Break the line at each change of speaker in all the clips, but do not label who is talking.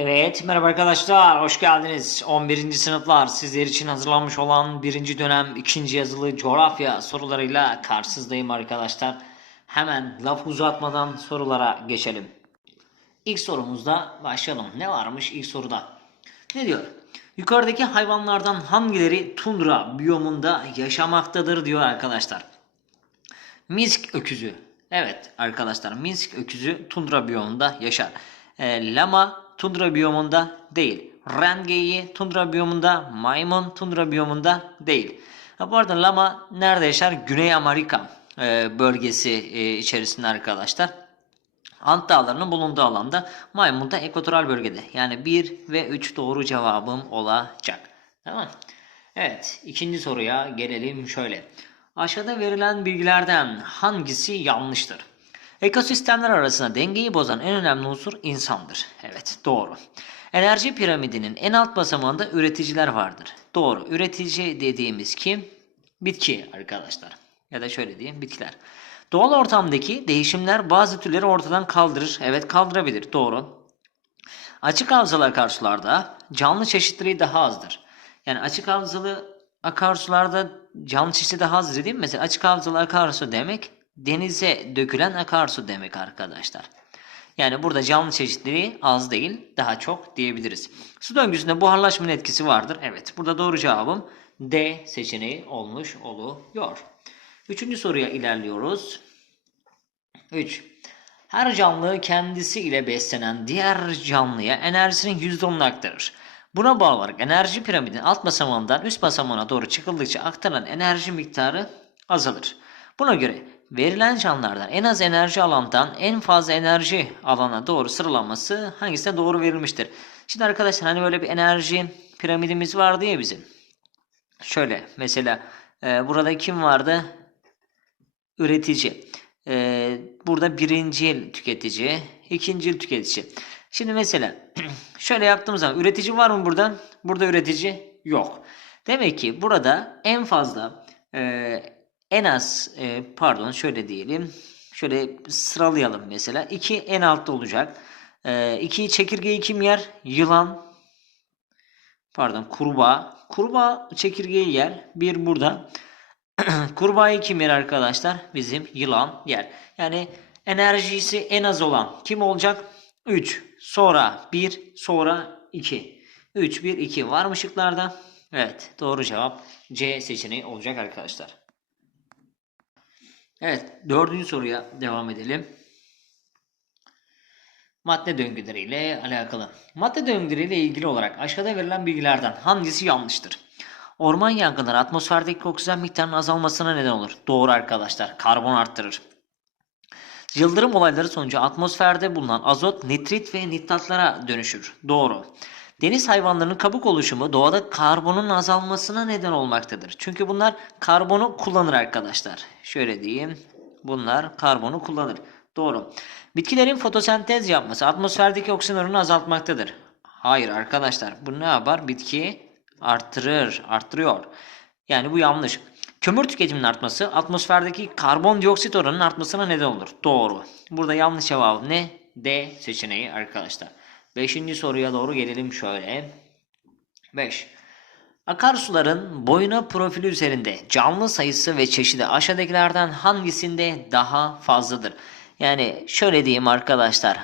Evet, merhaba arkadaşlar, hoş geldiniz. 11. sınıflar sizler için hazırlanmış olan birinci dönem ikinci yazılı coğrafya sorularıyla karşınızdayım arkadaşlar. Hemen laf uzatmadan sorulara geçelim. İlk sorumuzda başlayalım. Ne varmış ilk soruda? Ne diyor? Yukarıdaki hayvanlardan hangileri tundra biyomunda yaşamaktadır diyor arkadaşlar. Minsk öküzü. Evet arkadaşlar Minsk öküzü tundra biyomunda yaşar. E, lama tundra biyomunda değil. Rengeyi tundra biyomunda, maymun tundra biyomunda değil. Ha, bu arada lama nerede yaşar? Güney Amerika e, bölgesi e, içerisinde arkadaşlar. Ant dağlarının bulunduğu alanda maymun da ekvatoral bölgede. Yani 1 ve 3 doğru cevabım olacak. Tamam. Evet ikinci soruya gelelim şöyle. Aşağıda verilen bilgilerden hangisi yanlıştır? Ekosistemler arasında dengeyi bozan en önemli unsur insandır. Evet doğru. Enerji piramidinin en alt basamağında üreticiler vardır. Doğru. Üretici dediğimiz kim? Bitki arkadaşlar. Ya da şöyle diyeyim bitkiler. Doğal ortamdaki değişimler bazı türleri ortadan kaldırır. Evet kaldırabilir. Doğru. Açık havzalı akarsularda canlı çeşitliliği daha azdır. Yani açık havzalı akarsularda canlı çeşitliliği daha azdır değil mi? Mesela açık havzalı akarsu demek denize dökülen akarsu demek arkadaşlar. Yani burada canlı çeşitliliği az değil, daha çok diyebiliriz. Su döngüsünde buharlaşmanın etkisi vardır. Evet, burada doğru cevabım D seçeneği olmuş oluyor. Üçüncü soruya ilerliyoruz. 3. Her canlı kendisi ile beslenen diğer canlıya enerjisinin %10'unu aktarır. Buna bağlı olarak enerji piramidin alt basamağından üst basamağına doğru çıkıldıkça aktarılan enerji miktarı azalır. Buna göre verilen canlılardan en az enerji alandan en fazla enerji alana doğru sıralanması hangisine doğru verilmiştir? Şimdi arkadaşlar hani böyle bir enerji piramidimiz vardı ya bizim. Şöyle mesela e, burada kim vardı? Üretici. E, burada birinci tüketici, ikinci tüketici. Şimdi mesela şöyle yaptığımız zaman üretici var mı burada? Burada üretici yok. Demek ki burada en fazla e, en az e, pardon şöyle diyelim. Şöyle sıralayalım mesela. 2 en altta olacak. 2 e, çekirgeyi kim yer? Yılan. Pardon kurbağa. Kurbağa çekirgeyi yer. Bir burada. Kurbağayı kim yer arkadaşlar? Bizim yılan yer. Yani enerjisi en az olan kim olacak? 3. Sonra 1. Sonra 2. 3, 1, 2 var mı şıklarda? Evet doğru cevap C seçeneği olacak arkadaşlar. Evet dördüncü soruya devam edelim. Madde döngüleriyle alakalı. Madde döngüleriyle ilgili olarak aşağıda verilen bilgilerden hangisi yanlıştır? Orman yangınları atmosferdeki oksijen miktarının azalmasına neden olur. Doğru arkadaşlar. Karbon arttırır. Yıldırım olayları sonucu atmosferde bulunan azot nitrit ve nitratlara dönüşür. Doğru. Deniz hayvanlarının kabuk oluşumu doğada karbonun azalmasına neden olmaktadır. Çünkü bunlar karbonu kullanır arkadaşlar. Şöyle diyeyim. Bunlar karbonu kullanır. Doğru. Bitkilerin fotosentez yapması atmosferdeki oksijen oranını azaltmaktadır. Hayır arkadaşlar. Bu ne yapar? Bitki arttırır, arttırıyor. Yani bu yanlış. Kömür tüketiminin artması atmosferdeki karbondioksit oranının artmasına neden olur. Doğru. Burada yanlış cevabı ne? D seçeneği arkadaşlar. Beşinci soruya doğru gelelim şöyle. 5. Akarsuların boyuna profili üzerinde canlı sayısı ve çeşidi aşağıdakilerden hangisinde daha fazladır? Yani şöyle diyeyim arkadaşlar.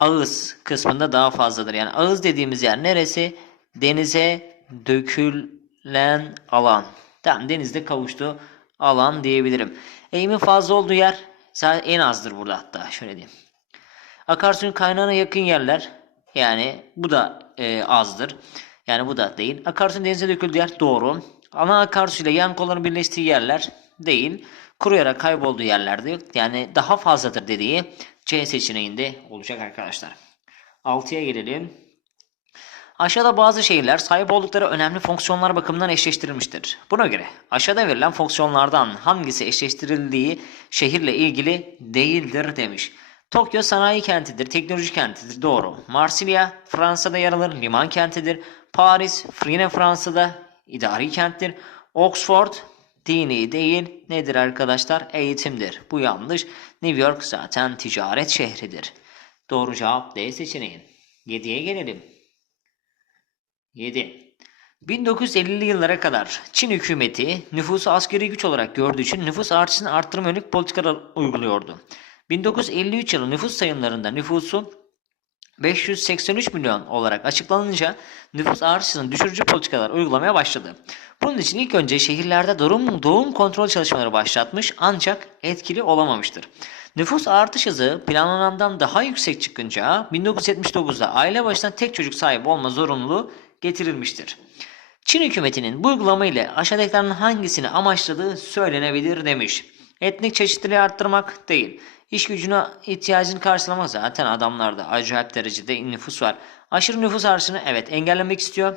Ağız kısmında daha fazladır. Yani ağız dediğimiz yer neresi? Denize dökülen alan. Tamam denizde kavuştu alan diyebilirim. Eğimin fazla olduğu yer en azdır burada hatta şöyle diyeyim. Akarsuyun kaynağına yakın yerler yani bu da e, azdır. Yani bu da değil. Akarsuyun denize döküldüğü yer doğru. Ana akarsu ile yan kolların birleştiği yerler değil. Kuruyarak kaybolduğu yerlerde yok. Yani daha fazladır dediği C seçeneğinde olacak arkadaşlar. 6'ya gelelim. Aşağıda bazı şehirler sahip oldukları önemli fonksiyonlar bakımından eşleştirilmiştir. Buna göre aşağıda verilen fonksiyonlardan hangisi eşleştirildiği şehirle ilgili değildir demiş. Tokyo sanayi kentidir, teknoloji kentidir. Doğru. Marsilya Fransa'da yer alır, liman kentidir. Paris, yine Fransa'da idari kenttir. Oxford dini değil nedir arkadaşlar? Eğitimdir. Bu yanlış. New York zaten ticaret şehridir. Doğru cevap D seçeneği. 7'ye gelelim. 7. 1950'li yıllara kadar Çin hükümeti nüfusu askeri güç olarak gördüğü için nüfus artışını arttırma yönelik politikalar uyguluyordu. 1953 yılı nüfus sayımlarında nüfusu 583 milyon olarak açıklanınca nüfus artışını düşürücü politikalar uygulamaya başladı. Bunun için ilk önce şehirlerde doğum, doğum kontrol çalışmaları başlatmış ancak etkili olamamıştır. Nüfus artış hızı planlanandan daha yüksek çıkınca 1979'da aile başına tek çocuk sahibi olma zorunluluğu getirilmiştir. Çin hükümetinin bu uygulama ile aşağıdakilerin hangisini amaçladığı söylenebilir demiş. Etnik çeşitliliği arttırmak değil. İş gücüne ihtiyacını karşılamak zaten adamlarda acayip derecede nüfus var. Aşırı nüfus artışını evet engellemek istiyor.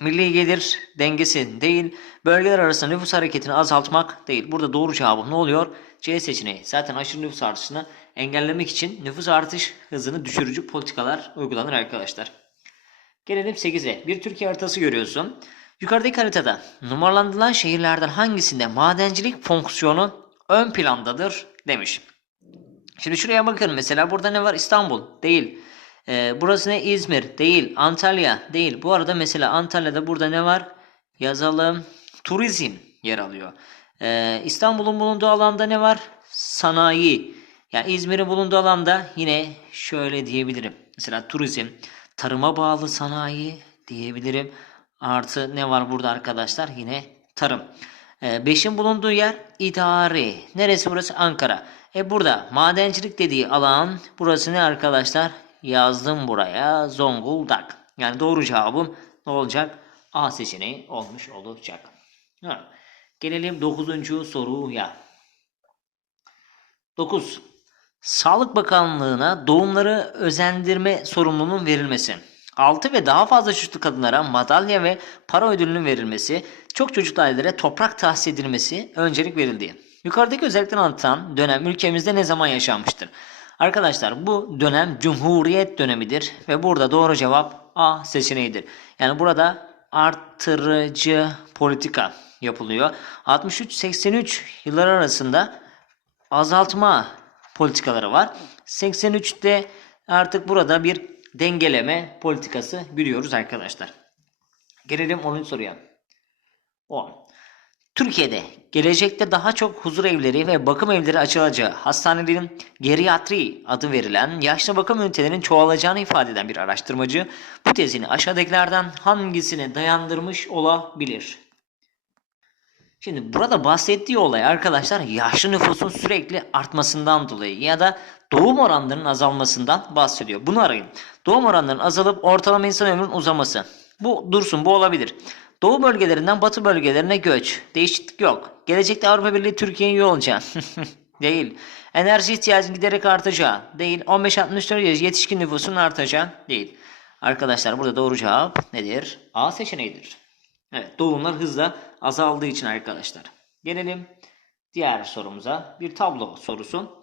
Milli gelir dengesi değil, bölgeler arasında nüfus hareketini azaltmak değil. Burada doğru cevabım ne oluyor? C seçeneği. Zaten aşırı nüfus artışını engellemek için nüfus artış hızını düşürücü politikalar uygulanır arkadaşlar. Gelelim 8'e. Bir Türkiye haritası görüyorsun. Yukarıdaki haritada numaralandırılan şehirlerden hangisinde madencilik fonksiyonu ön plandadır demiş. Şimdi şuraya bakın mesela burada ne var? İstanbul değil. Ee, burası ne? İzmir değil. Antalya değil. Bu arada mesela Antalya'da burada ne var? Yazalım. Turizm yer alıyor. Ee, İstanbul'un bulunduğu alanda ne var? Sanayi. Yani İzmir'in bulunduğu alanda yine şöyle diyebilirim. Mesela turizm, tarıma bağlı sanayi diyebilirim. Artı ne var burada arkadaşlar? Yine tarım. Ee, beşin bulunduğu yer idari. Neresi burası? Ankara. E burada madencilik dediği alan burası ne arkadaşlar? Yazdım buraya Zonguldak. Yani doğru cevabım ne olacak? A seçeneği olmuş olacak. Ha. Gelelim 9. soruya. 9. Sağlık Bakanlığı'na doğumları özendirme sorumluluğunun verilmesi. 6 ve daha fazla çocuklu kadınlara madalya ve para ödülünün verilmesi, çok çocuklu ailelere toprak tahsis edilmesi öncelik verildi. Yukarıdaki özellikleri anlatan dönem ülkemizde ne zaman yaşanmıştır? Arkadaşlar bu dönem Cumhuriyet dönemidir ve burada doğru cevap A seçeneğidir. Yani burada artırıcı politika yapılıyor. 63-83 yıllar arasında azaltma politikaları var. 83'te artık burada bir dengeleme politikası görüyoruz arkadaşlar. Gelelim 10. soruya. 10. Türkiye'de gelecekte daha çok huzur evleri ve bakım evleri açılacağı, hastanelerin geriatri adı verilen yaşlı bakım ünitelerinin çoğalacağını ifade eden bir araştırmacı bu tezini aşağıdakilerden hangisine dayandırmış olabilir? Şimdi burada bahsettiği olay arkadaşlar yaşlı nüfusun sürekli artmasından dolayı ya da doğum oranlarının azalmasından bahsediyor. Bunu arayın. Doğum oranlarının azalıp ortalama insan ömrünün uzaması. Bu dursun bu olabilir. Doğu bölgelerinden batı bölgelerine göç. Değişiklik yok. Gelecekte Avrupa Birliği Türkiye'nin üye olacağı. Değil. Enerji ihtiyacının giderek artacağı. Değil. 15-64 yaş yetişkin nüfusun artacağı. Değil. Arkadaşlar burada doğru cevap nedir? A seçeneğidir. Evet doğumlar hızla azaldığı için arkadaşlar. Gelelim diğer sorumuza. Bir tablo sorusu.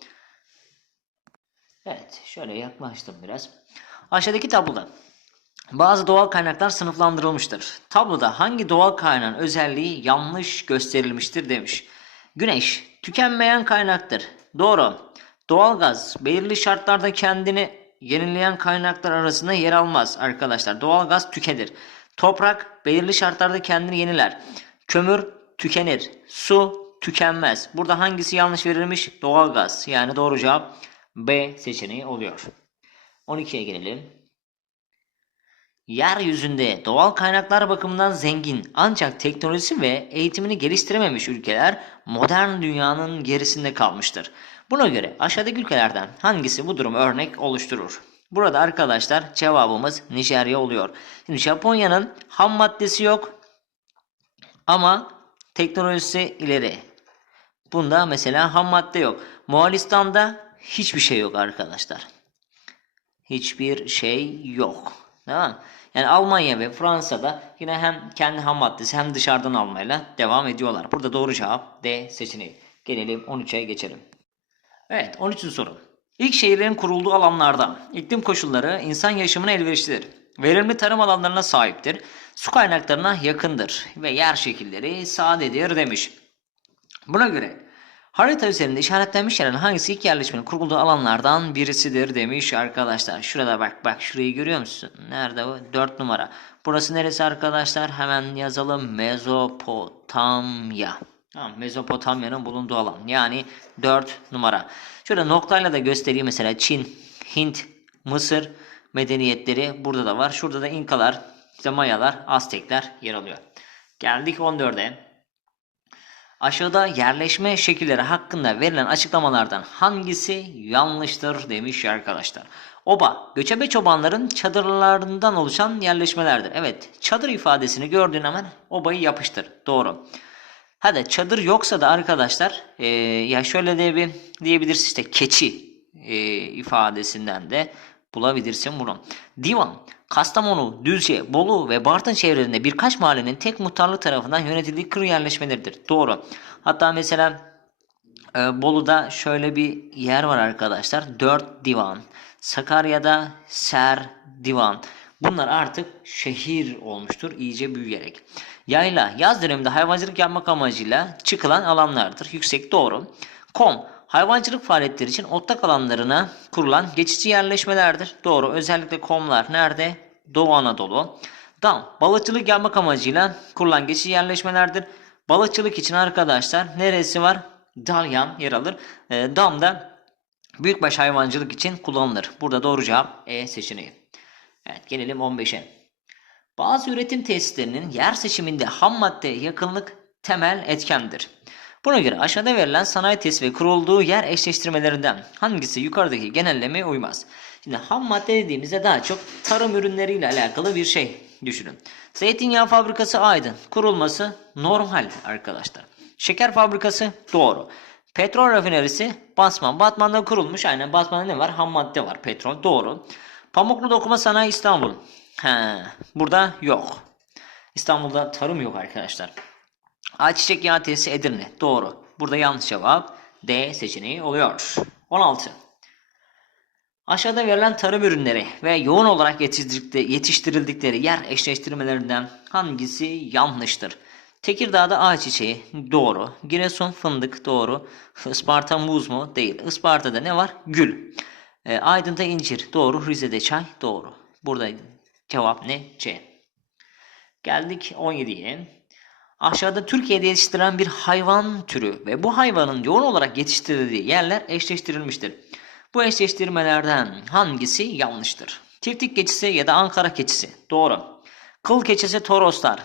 Evet şöyle yaklaştım biraz. Aşağıdaki tabloda bazı doğal kaynaklar sınıflandırılmıştır. Tabloda hangi doğal kaynağın özelliği yanlış gösterilmiştir demiş. Güneş tükenmeyen kaynaktır. Doğru. Doğalgaz belirli şartlarda kendini yenileyen kaynaklar arasında yer almaz arkadaşlar. Doğalgaz tükenir. Toprak belirli şartlarda kendini yeniler. Kömür tükenir. Su tükenmez. Burada hangisi yanlış verilmiş? Doğalgaz. Yani doğru cevap B seçeneği oluyor. 12'ye gelelim. Yeryüzünde doğal kaynaklar bakımından zengin ancak teknolojisi ve eğitimini geliştirememiş ülkeler modern dünyanın gerisinde kalmıştır. Buna göre aşağıdaki ülkelerden hangisi bu durum örnek oluşturur? Burada arkadaşlar cevabımız Nijerya oluyor. Şimdi Japonya'nın ham maddesi yok ama teknolojisi ileri. Bunda mesela ham madde yok. Moğolistan'da hiçbir şey yok arkadaşlar. Hiçbir şey yok. Tamam? Yani Almanya ve Fransa'da yine hem kendi ham maddesi hem dışarıdan almayla devam ediyorlar. Burada doğru cevap D seçeneği. Gelelim 13'e geçelim. Evet 13. soru. İlk şehirlerin kurulduğu alanlarda iklim koşulları insan yaşamına elverişlidir. Verimli tarım alanlarına sahiptir. Su kaynaklarına yakındır ve yer şekilleri sadedir demiş. Buna göre Harita üzerinde işaretlenmiş yerlerin hangisi ilk yerleşmenin kurulduğu alanlardan birisidir demiş arkadaşlar. Şurada bak bak şurayı görüyor musun? Nerede bu? 4 numara. Burası neresi arkadaşlar? Hemen yazalım. Mezopotamya. Tamam, Mezopotamya'nın bulunduğu alan. Yani 4 numara. Şöyle noktayla da göstereyim mesela Çin, Hint, Mısır medeniyetleri burada da var. Şurada da İnkalar, işte Mayalar, Aztekler yer alıyor. Geldik 14'e. Aşağıda yerleşme şekilleri hakkında verilen açıklamalardan hangisi yanlıştır demiş arkadaşlar. Oba, göçebe çobanların çadırlarından oluşan yerleşmelerdir. Evet, çadır ifadesini gördüğün hemen obayı yapıştır. Doğru. Hadi çadır yoksa da arkadaşlar eee, ya şöyle de bir diyebilirsin işte keçi eee, ifadesinden de bulabilirsin bunu. Divan, Kastamonu, Düzce, Bolu ve Bartın çevrelerinde birkaç mahallenin tek muhtarlık tarafından yönetildiği kır yerleşmeleridir. Doğru. Hatta mesela e, Bolu'da şöyle bir yer var arkadaşlar. 4 divan. Sakarya'da Ser divan. Bunlar artık şehir olmuştur iyice büyüyerek. Yayla yaz döneminde hayvancılık yapmak amacıyla çıkılan alanlardır. Yüksek doğru. Kom hayvancılık faaliyetleri için otlak alanlarına kurulan geçici yerleşmelerdir. Doğru. Özellikle komlar nerede? Doğu Anadolu. Dam balıkçılık yapmak amacıyla kurulan geçici yerleşmelerdir. Balıkçılık için arkadaşlar neresi var? Dalyan yer alır. E, dam da büyükbaş hayvancılık için kullanılır. Burada doğru cevap E seçeneği. Evet gelelim 15'e. Bazı üretim tesislerinin yer seçiminde ham madde yakınlık temel etkendir. Buna göre aşağıda verilen sanayi tesisi ve kurulduğu yer eşleştirmelerinden hangisi yukarıdaki genellemeye uymaz? Şimdi ham madde dediğimizde daha çok tarım ürünleriyle alakalı bir şey düşünün. Zeytinyağı fabrikası Aydın. Kurulması normal arkadaşlar. Şeker fabrikası doğru. Petrol rafinerisi Batman. Batman'da kurulmuş. Aynen Batman'da ne var? Ham madde var. Petrol. Doğru. Pamuklu dokuma sanayi İstanbul. He, burada yok. İstanbul'da tarım yok arkadaşlar. Ayçiçek yağı tesisi Edirne. Doğru. Burada yanlış cevap D seçeneği oluyor. 16. Aşağıda verilen tarım ürünleri ve yoğun olarak yetiştirildikleri yer eşleştirmelerinden hangisi yanlıştır? Tekirdağ'da ayçiçeği doğru. Giresun fındık doğru. Isparta muz mu? Değil. Isparta'da ne var? Gül. E, Aydın'da incir doğru. Rize'de çay doğru. Burada cevap ne? C. Geldik 17'ye. Aşağıda Türkiye'de yetiştirilen bir hayvan türü ve bu hayvanın yoğun olarak yetiştirildiği yerler eşleştirilmiştir. Bu eşleştirmelerden hangisi yanlıştır? Tiftik keçisi ya da Ankara keçisi. Doğru. Kıl keçisi Toroslar.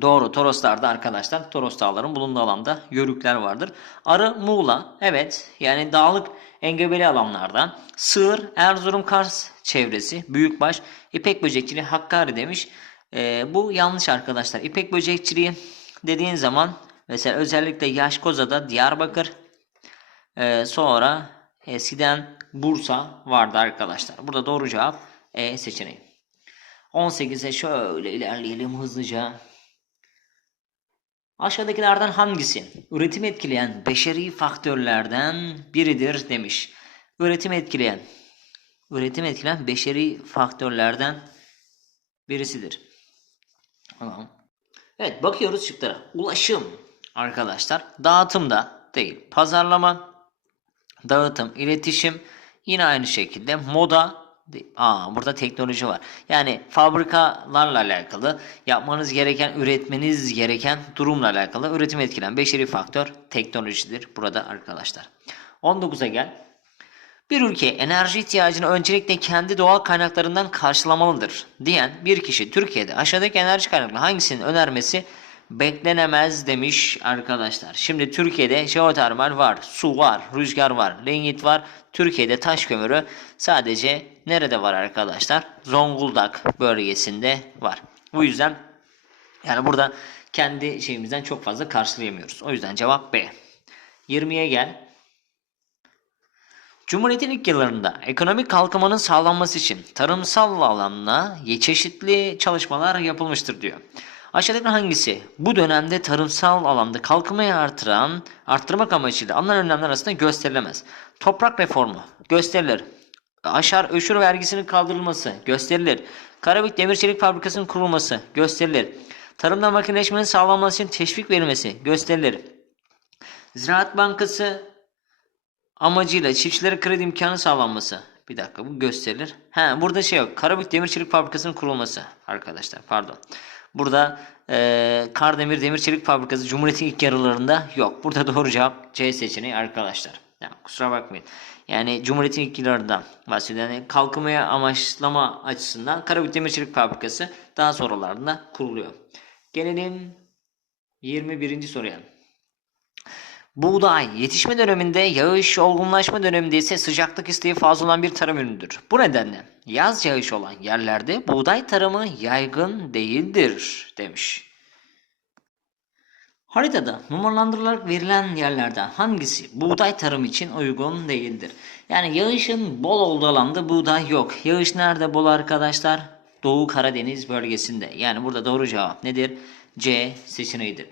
Doğru. Toroslar'da arkadaşlar Toros dağların bulunduğu alanda yörükler vardır. Arı Muğla. Evet. Yani dağlık engebeli alanlarda. Sığır, Erzurum, Kars çevresi. Büyükbaş, İpek böcekçiliği Hakkari demiş. Ee, bu yanlış arkadaşlar. İpek böcekçiliği dediğin zaman mesela özellikle Yaşkoza'da Diyarbakır ee, sonra eskiden Bursa vardı arkadaşlar. Burada doğru cevap E seçeneği. 18'e şöyle ilerleyelim hızlıca. Aşağıdakilerden hangisi üretim etkileyen beşeri faktörlerden biridir demiş. Üretim etkileyen üretim etkileyen beşeri faktörlerden birisidir. Tamam. Evet bakıyoruz şıklara. Ulaşım arkadaşlar. Dağıtım da değil. Pazarlama, dağıtım, iletişim yine aynı şekilde moda Aa, burada teknoloji var. Yani fabrikalarla alakalı yapmanız gereken, üretmeniz gereken durumla alakalı üretim etkilen beşeri faktör teknolojidir burada arkadaşlar. 19'a gel. Bir ülke enerji ihtiyacını öncelikle kendi doğal kaynaklarından karşılamalıdır diyen bir kişi Türkiye'de aşağıdaki enerji kaynakları hangisinin önermesi beklenemez demiş arkadaşlar. Şimdi Türkiye'de jeotermal var, su var, rüzgar var, lignit var. Türkiye'de taş kömürü sadece nerede var arkadaşlar? Zonguldak bölgesinde var. Bu yüzden yani burada kendi şeyimizden çok fazla karşılayamıyoruz. O yüzden cevap B. 20'ye gel. Cumhuriyetin ilk yıllarında ekonomik kalkınmanın sağlanması için tarımsal alanla çeşitli çalışmalar yapılmıştır diyor. Aşağıdaki hangisi bu dönemde tarımsal alanda kalkınmayı artıran, arttırmak amacıyla alınan önlemler arasında gösterilemez? Toprak reformu gösterilir. Aşar öşür vergisinin kaldırılması gösterilir. Karabük Demir Çelik Fabrikası'nın kurulması gösterilir. Tarımda makineleşmenin sağlanması için teşvik verilmesi gösterilir. Ziraat Bankası amacıyla çiftçilere kredi imkanı sağlanması. Bir dakika bu gösterilir. He, burada şey yok. Karabük Demir Çelik Fabrikası'nın kurulması arkadaşlar. Pardon. Burada e, Kardemir Demir Çelik Fabrikası Cumhuriyet'in ilk yarılarında yok. Burada doğru cevap C seçeneği arkadaşlar. Yani kusura bakmayın. Yani Cumhuriyet'in ilk yıllarında bahsediyor. Yani kalkınmaya amaçlama açısından Karabük Demir Çelik Fabrikası daha sonralarında kuruluyor. Gelelim 21. soruya. Buğday yetişme döneminde yağış olgunlaşma döneminde ise sıcaklık isteği fazla olan bir tarım ürünüdür. Bu nedenle yaz yağış olan yerlerde buğday tarımı yaygın değildir demiş. Haritada numaralandırılarak verilen yerlerden hangisi buğday tarımı için uygun değildir? Yani yağışın bol olduğu alanda buğday yok. Yağış nerede bol arkadaşlar? Doğu Karadeniz bölgesinde. Yani burada doğru cevap nedir? C seçeneğidir.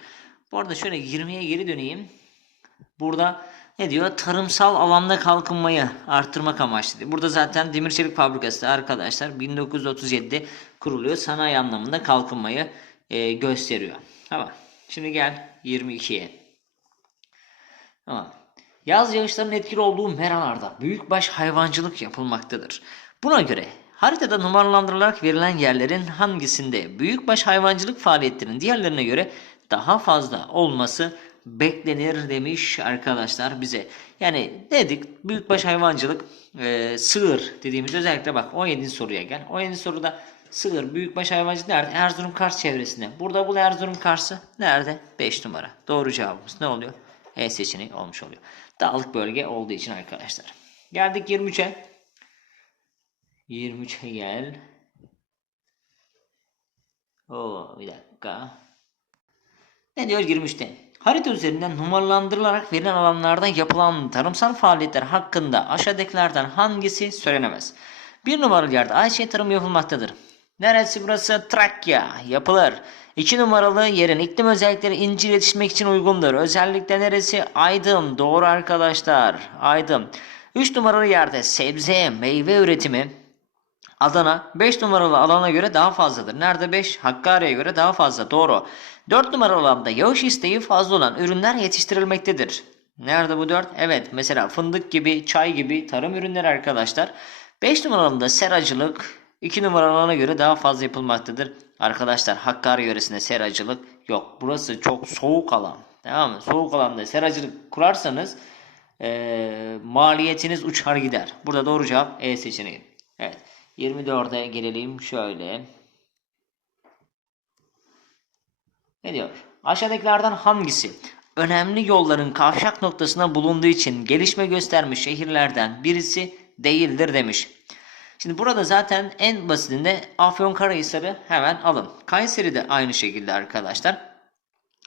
Bu arada şöyle 20'ye geri döneyim. Burada ne diyor? Tarımsal alanda kalkınmayı arttırmak amaçlı. Burada zaten demir çelik fabrikası da arkadaşlar 1937'de kuruluyor. Sanayi anlamında kalkınmayı e, gösteriyor. Tamam. Şimdi gel 22'ye. Tamam. Yaz yağışlarının etkili olduğu meralarda büyükbaş hayvancılık yapılmaktadır. Buna göre haritada numaralandırılarak verilen yerlerin hangisinde büyükbaş hayvancılık faaliyetlerinin diğerlerine göre daha fazla olması beklenir demiş arkadaşlar bize. Yani dedik büyükbaş hayvancılık e, sığır dediğimiz özellikle bak 17. soruya gel. 17. soruda sığır büyükbaş hayvancılık nerede? Erzurum Kars çevresinde. Burada bul Erzurum Kars'ı. Nerede? 5 numara. Doğru cevabımız ne oluyor? E seçeneği olmuş oluyor. Dağlık bölge olduğu için arkadaşlar. Geldik 23'e. 23'e gel. Oo bir dakika. Ne diyor 23'te? Harita üzerinden numaralandırılarak verilen alanlarda yapılan tarımsal faaliyetler hakkında aşağıdakilerden hangisi söylenemez? Bir numaralı yerde ayçiçeği tarım yapılmaktadır. Neresi burası? Trakya yapılır. İki numaralı yerin iklim özellikleri incir yetişmek için uygundur. Özellikle neresi? Aydın. Doğru arkadaşlar. Aydın. Üç numaralı yerde sebze, meyve üretimi Adana 5 numaralı alana göre daha fazladır. Nerede 5? Hakkari'ye göre daha fazla. Doğru. 4 numaralı alanda yağış isteği fazla olan ürünler yetiştirilmektedir. Nerede bu 4? Evet mesela fındık gibi, çay gibi tarım ürünleri arkadaşlar. 5 numaralı seracılık 2 numaralı alana göre daha fazla yapılmaktadır. Arkadaşlar Hakkari yöresinde seracılık yok. Burası çok soğuk alan. Tamam mı? Soğuk alanda seracılık kurarsanız eee, maliyetiniz uçar gider. Burada doğru cevap E seçeneği. Evet. 24'e gelelim şöyle. Ne diyor? Aşağıdakilerden hangisi önemli yolların kavşak noktasına bulunduğu için gelişme göstermiş şehirlerden birisi değildir demiş. Şimdi burada zaten en basitinde Afyonkarahisar'ı hemen alın. Kayseri de aynı şekilde arkadaşlar.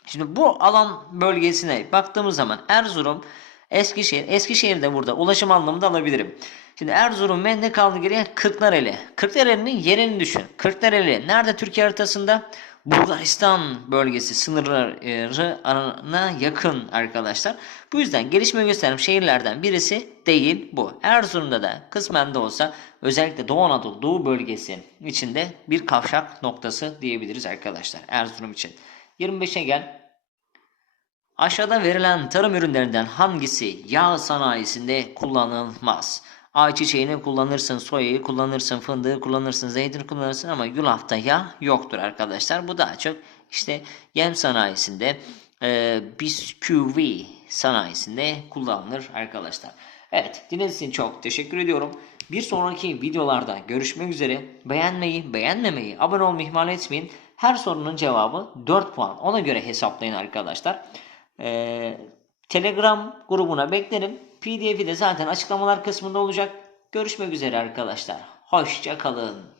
Şimdi bu alan bölgesine baktığımız zaman Erzurum, Eskişehir, Eskişehir de burada ulaşım anlamında alabilirim. Şimdi Erzurum ve ne kaldı geriye? Kırklareli. Kırklareli'nin yerini düşün. Kırklareli nerede Türkiye haritasında? Bulgaristan bölgesi sınırlarına yakın arkadaşlar. Bu yüzden gelişme gösteren şehirlerden birisi değil bu. Erzurum'da da kısmen de olsa özellikle Doğu Anadolu Doğu bölgesi içinde bir kavşak noktası diyebiliriz arkadaşlar Erzurum için. 25'e gel. Aşağıda verilen tarım ürünlerinden hangisi yağ sanayisinde kullanılmaz? Ayçiçeğini kullanırsın, soyayı kullanırsın, fındığı kullanırsın, zeytin kullanırsın ama yulafta yağ yoktur arkadaşlar. Bu daha çok işte yem sanayisinde, e, bisküvi sanayisinde kullanılır arkadaşlar. Evet dinlediğiniz için çok teşekkür ediyorum. Bir sonraki videolarda görüşmek üzere. Beğenmeyi, beğenmemeyi, abone olmayı ihmal etmeyin. Her sorunun cevabı 4 puan. Ona göre hesaplayın arkadaşlar. Ee, Telegram grubuna beklerim. PDF'i de zaten açıklamalar kısmında olacak. Görüşmek üzere arkadaşlar. Hoşça kalın.